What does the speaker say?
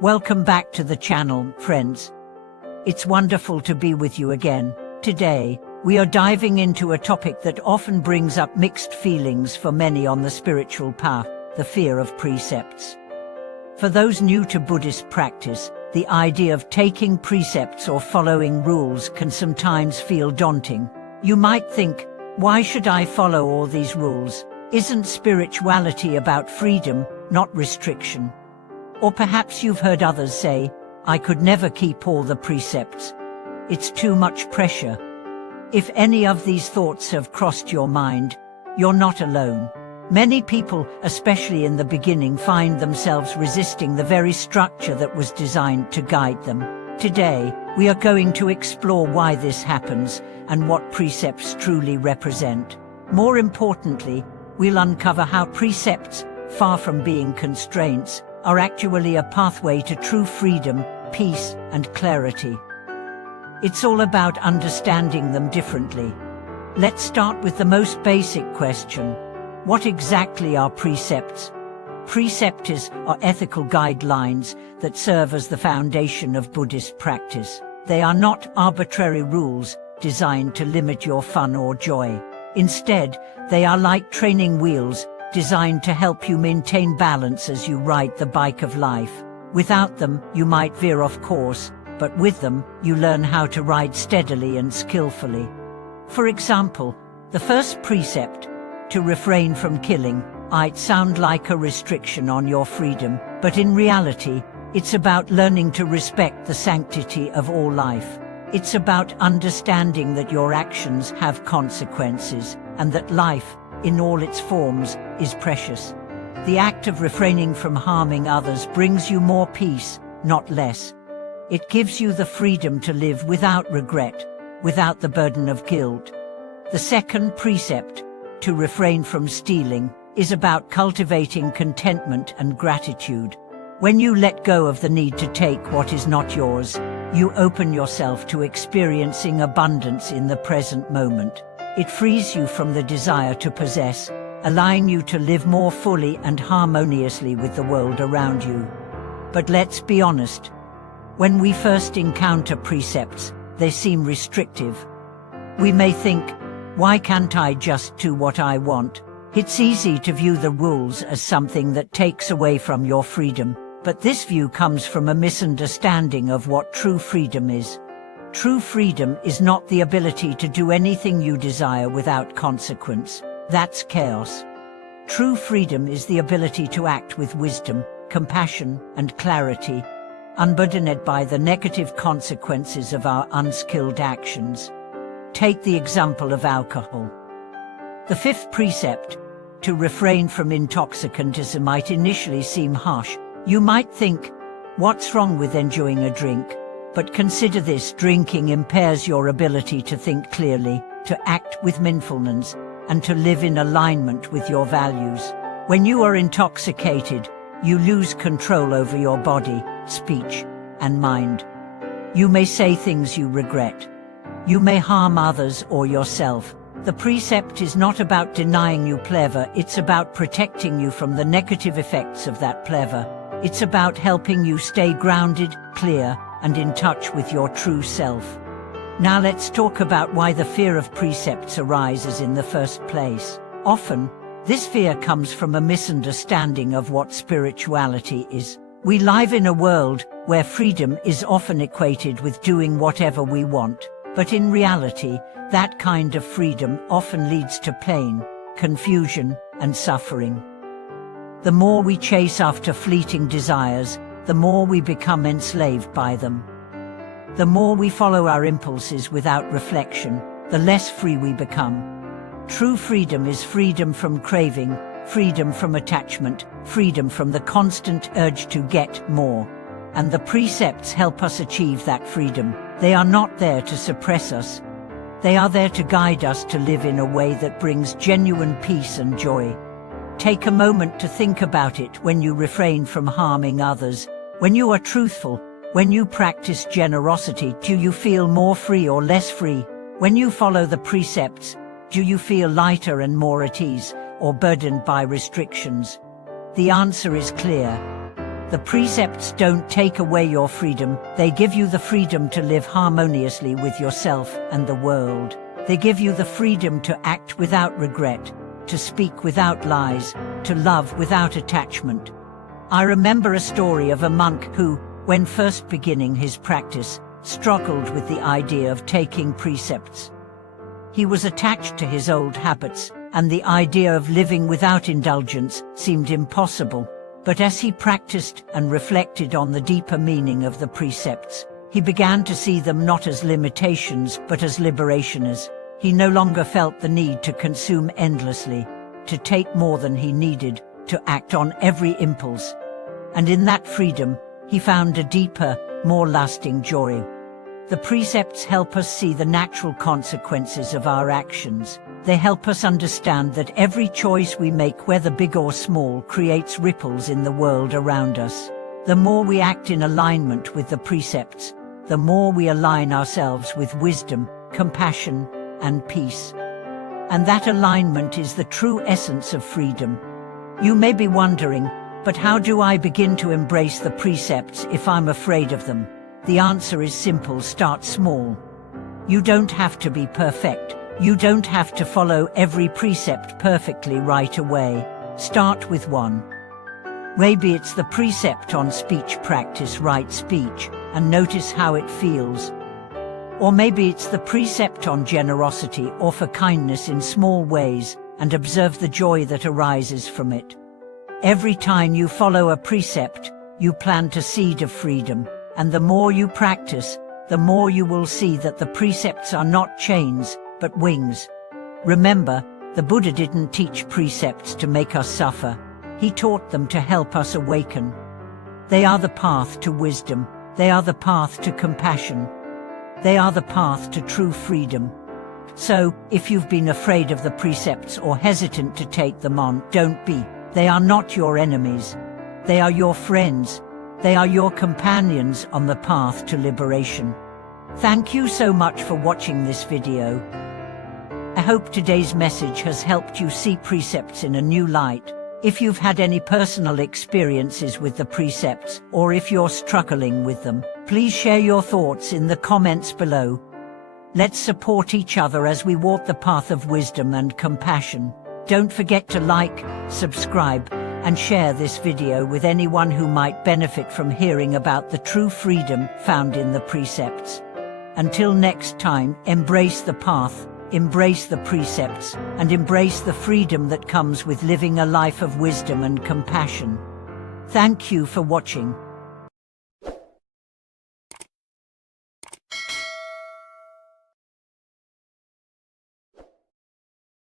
Welcome back to the channel, friends. It's wonderful to be with you again. Today, we are diving into a topic that often brings up mixed feelings for many on the spiritual path, the fear of precepts. For those new to Buddhist practice, the idea of taking precepts or following rules can sometimes feel daunting. You might think, why should I follow all these rules? Isn't spirituality about freedom, not restriction? Or perhaps you've heard others say, I could never keep all the precepts. It's too much pressure. If any of these thoughts have crossed your mind, you're not alone. Many people, especially in the beginning, find themselves resisting the very structure that was designed to guide them. Today, we are going to explore why this happens and what precepts truly represent. More importantly, we'll uncover how precepts, far from being constraints, are actually a pathway to true freedom, peace, and clarity. It's all about understanding them differently. Let's start with the most basic question. What exactly are precepts? Precepts are ethical guidelines that serve as the foundation of Buddhist practice. They are not arbitrary rules designed to limit your fun or joy. Instead, they are like training wheels designed to help you maintain balance as you ride the bike of life. Without them, you might veer off course, but with them, you learn how to ride steadily and skillfully. For example, the first precept, to refrain from killing, might sound like a restriction on your freedom, but in reality, it's about learning to respect the sanctity of all life. It's about understanding that your actions have consequences, and that life, in all its forms, is precious. The act of refraining from harming others brings you more peace, not less. It gives you the freedom to live without regret, without the burden of guilt. The second precept, to refrain from stealing, is about cultivating contentment and gratitude. When you let go of the need to take what is not yours, you open yourself to experiencing abundance in the present moment. It frees you from the desire to possess, allowing you to live more fully and harmoniously with the world around you. But let's be honest. When we first encounter precepts, they seem restrictive. We may think, why can't I just do what I want? It's easy to view the rules as something that takes away from your freedom, but this view comes from a misunderstanding of what true freedom is. True freedom is not the ability to do anything you desire without consequence. That's chaos. True freedom is the ability to act with wisdom, compassion, and clarity, unburdened by the negative consequences of our unskilled actions. Take the example of alcohol. The fifth precept, to refrain from intoxicants, might initially seem harsh. You might think, what's wrong with enjoying a drink? But consider this: drinking impairs your ability to think clearly, to act with mindfulness, and to live in alignment with your values. When you are intoxicated, you lose control over your body, speech, and mind. You may say things you regret. You may harm others or yourself. The precept is not about denying you pleasure, it's about protecting you from the negative effects of that pleasure. It's about helping you stay grounded, clear, and in touch with your true self. Now let's talk about why the fear of precepts arises in the first place. Often, this fear comes from a misunderstanding of what spirituality is. We live in a world where freedom is often equated with doing whatever we want, but in reality, that kind of freedom often leads to pain, confusion, and suffering. The more we chase after fleeting desires, the more we become enslaved by them. The more we follow our impulses without reflection, the less free we become. True freedom is freedom from craving, freedom from attachment, freedom from the constant urge to get more. And the precepts help us achieve that freedom. They are not there to suppress us. They are there to guide us to live in a way that brings genuine peace and joy. Take a moment to think about it. When you refrain from harming others, when you are truthful, when you practice generosity, do you feel more free or less free? When you follow the precepts, do you feel lighter and more at ease, or burdened by restrictions? The answer is clear. The precepts don't take away your freedom, they give you the freedom to live harmoniously with yourself and the world. They give you the freedom to act without regret, to speak without lies, to love without attachment. I remember a story of a monk who, when first beginning his practice, struggled with the idea of taking precepts. He was attached to his old habits, and the idea of living without indulgence seemed impossible. But as he practiced and reflected on the deeper meaning of the precepts, he began to see them not as limitations but as liberationers. He no longer felt the need to consume endlessly, to take more than he needed, to act on every impulse. And in that freedom, he found a deeper, more lasting joy. The precepts help us see the natural consequences of our actions. They help us understand that every choice we make, whether big or small, creates ripples in the world around us. The more we act in alignment with the precepts, the more we align ourselves with wisdom, compassion, and peace. And that alignment is the true essence of freedom. You may be wondering, but how do I begin to embrace the precepts if I'm afraid of them? The answer is simple: start small. You don't have to be perfect. You don't have to follow every precept perfectly right away. Start with one. Maybe it's the precept on speech: practice right speech and notice how it feels. Or maybe it's the precept on generosity: offer kindness in small ways and observe the joy that arises from it. Every time you follow a precept, you plant a seed of freedom, and the more you practice, the more you will see that the precepts are not chains, but wings. Remember, the Buddha didn't teach precepts to make us suffer. He taught them to help us awaken. They are the path to wisdom. They are the path to compassion. They are the path to true freedom. So, if you've been afraid of the precepts or hesitant to take them on, don't be. They are not your enemies. They are your friends. They are your companions on the path to liberation. Thank you so much for watching this video. I hope today's message has helped you see precepts in a new light. If you've had any personal experiences with the precepts, or if you're struggling with them, please share your thoughts in the comments below. Let's support each other as we walk the path of wisdom and compassion. Don't forget to like, subscribe, and share this video with anyone who might benefit from hearing about the true freedom found in the precepts. Until next time, embrace the path, embrace the precepts, and embrace the freedom that comes with living a life of wisdom and compassion. Thank you for watching.